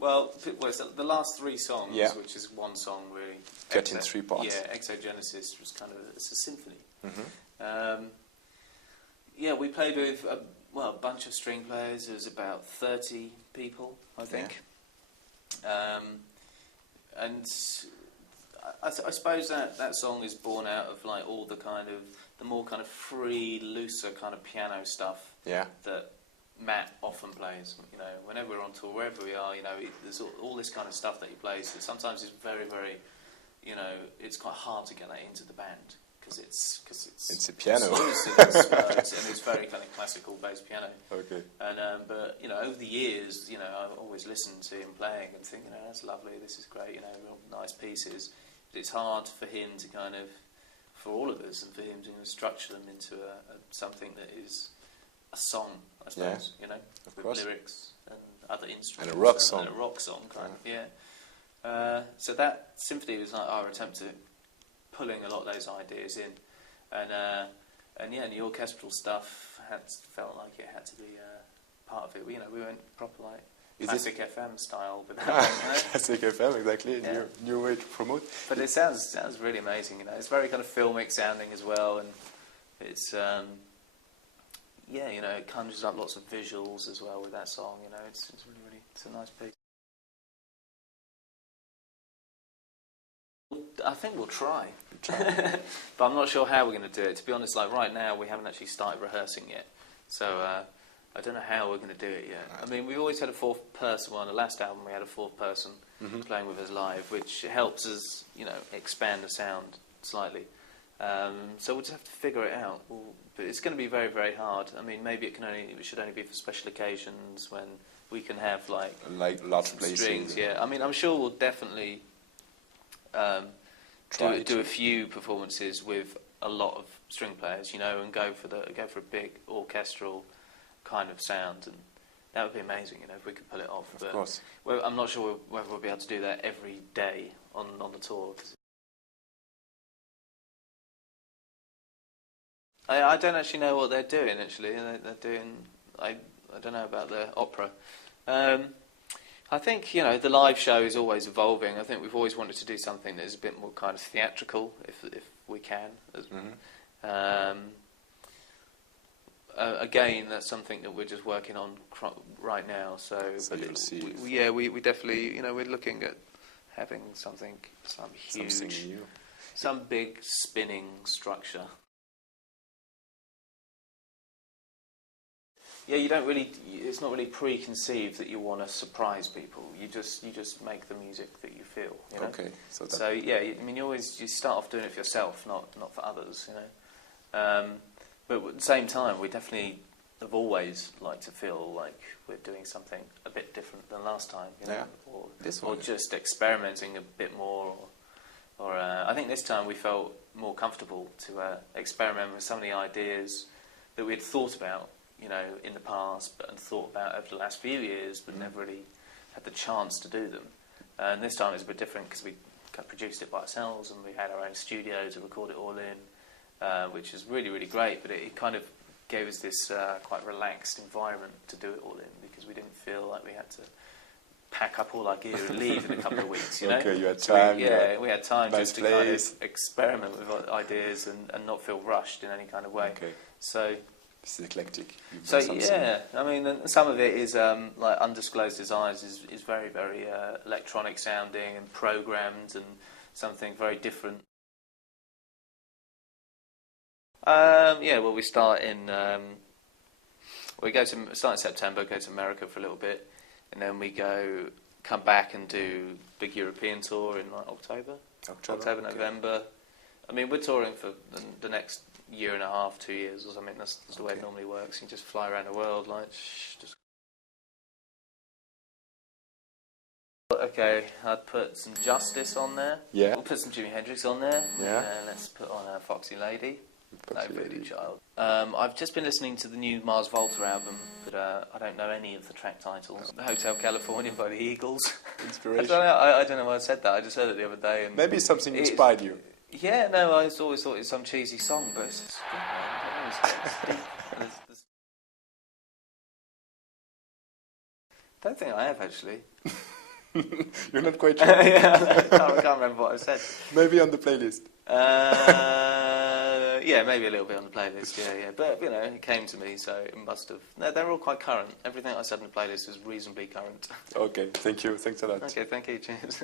well, it's the last three songs, which is one song really. Cut in 3 parts. Yeah, Exogenesis was kind of it's a symphony. Mm-hmm. Yeah, we played with a bunch of string players. There was about 30 people, I think. Yeah. And I suppose that song is born out of like all the more kind of free, looser kind of piano stuff that Matt often plays. You know, whenever we're on tour, wherever we are, you know, there's all this kind of stuff that he plays. So sometimes it's very, very, you know, it's quite hard to get that into the band because it's a piano, and it's very kind of classical bass piano. Okay. And but you know, over the years, you know, I've always listened to him playing and think, you know, that's lovely. This is great. You know, real nice pieces. But it's hard for him to kind of, for all of us, and for him to structure them into something that is a song, I suppose, you know, with lyrics and other instruments. And a rock song. And a rock song, kind of, yeah. So that symphony was like our attempt at pulling a lot of those ideas in. And yeah, the orchestral stuff felt like it had to be part of it. You know, we went proper like classic FM style with that. Classic FM, exactly. Yeah. New way to promote. But it sounds really amazing. You know, it's very kind of filmic sounding as well, and it's yeah, you know, it conjures up lots of visuals as well with that song. You know, it's really it's a nice piece. I think we'll try. But I'm not sure how we're going to do it. To be honest, like right now, we haven't actually started rehearsing yet. So I don't know how we're going to do it yet. I mean, we've always had a fourth person. Well, on the last album, we had a fourth person playing with us live, which helps us, you know, expand the sound slightly. So we'll just have to figure it out. But it's going to be very, very hard. I mean, maybe it should only be for special occasions when we can have like large places. Strings. Yeah, I mean, I'm sure we'll definitely do a few performances with a lot of string players, you know, and go for a big orchestral kind of sound, and that would be amazing, you know, if we could pull it off. Of course. Well, I'm not sure whether we'll be able to do that every day on the tour. I don't actually know what they're doing. Actually, they're doing. I don't know about the opera. I think, you know, the live show is always evolving. I think we've always wanted to do something that is a bit more kind of theatrical, if we can. Again, that's something that we're just working on right now. So we definitely, you know, we're looking at having some huge, some big spinning structure. Yeah, you don't really. It's not really preconceived that you want to surprise people. You just make the music that you feel. You know? Okay. So yeah, I mean, you start off doing it for yourself, not for others. You know. But at the same time, we definitely have always liked to feel like we're doing something a bit different than last time. You know, or just experimenting a bit more. Or I think this time we felt more comfortable to experiment with some of the ideas that we had thought about, you know, in the past, and thought about over the last few years, but never really had the chance to do them. And this time it's a bit different because we kind of produced it by ourselves, and we had our own studio to record it all in, which is really, really great. But it kind of gave us this quite relaxed environment to do it all in, because we didn't feel like we had to pack up all our gear and leave in a couple of weeks, you know? Okay, you had time. We had time just to kind of experiment with idees and not feel rushed in any kind of way. Okay. So it's eclectic. So yeah, I mean, some of it is like Undisclosed Designs is very, very electronic sounding and programmed, and something very different. Yeah, well, we start in start in September, go to America for a little bit, and then we come back and do big European tour in like October, November. I mean, we're touring for the next year and a half, 2 years or something. That's the way it normally works. You just fly around the world like Okay, I'd put some Justice on there. Yeah. We'll put some Jimi Hendrix on there. Yeah. And let's put on Foxy Lady. Voodoo Child. I've just been listening to the new Mars Volta album, but I don't know any of the track titles. Hotel California by the Eagles. Inspiration. I don't know why I said that. I just heard it the other day. And maybe something inspired you. Yeah, no, I always thought it was some cheesy song, but it's good, man. Don't think I have, actually. You're not quite sure. Yeah, I can't remember what I said. Maybe on the playlist. Yeah, maybe a little bit on the playlist. Yeah. But you know, it came to me, so it must have. No, they're all quite current. Everything I said on the playlist is reasonably current. Okay, thank you. Thanks a lot. Okay, thank you. Cheers.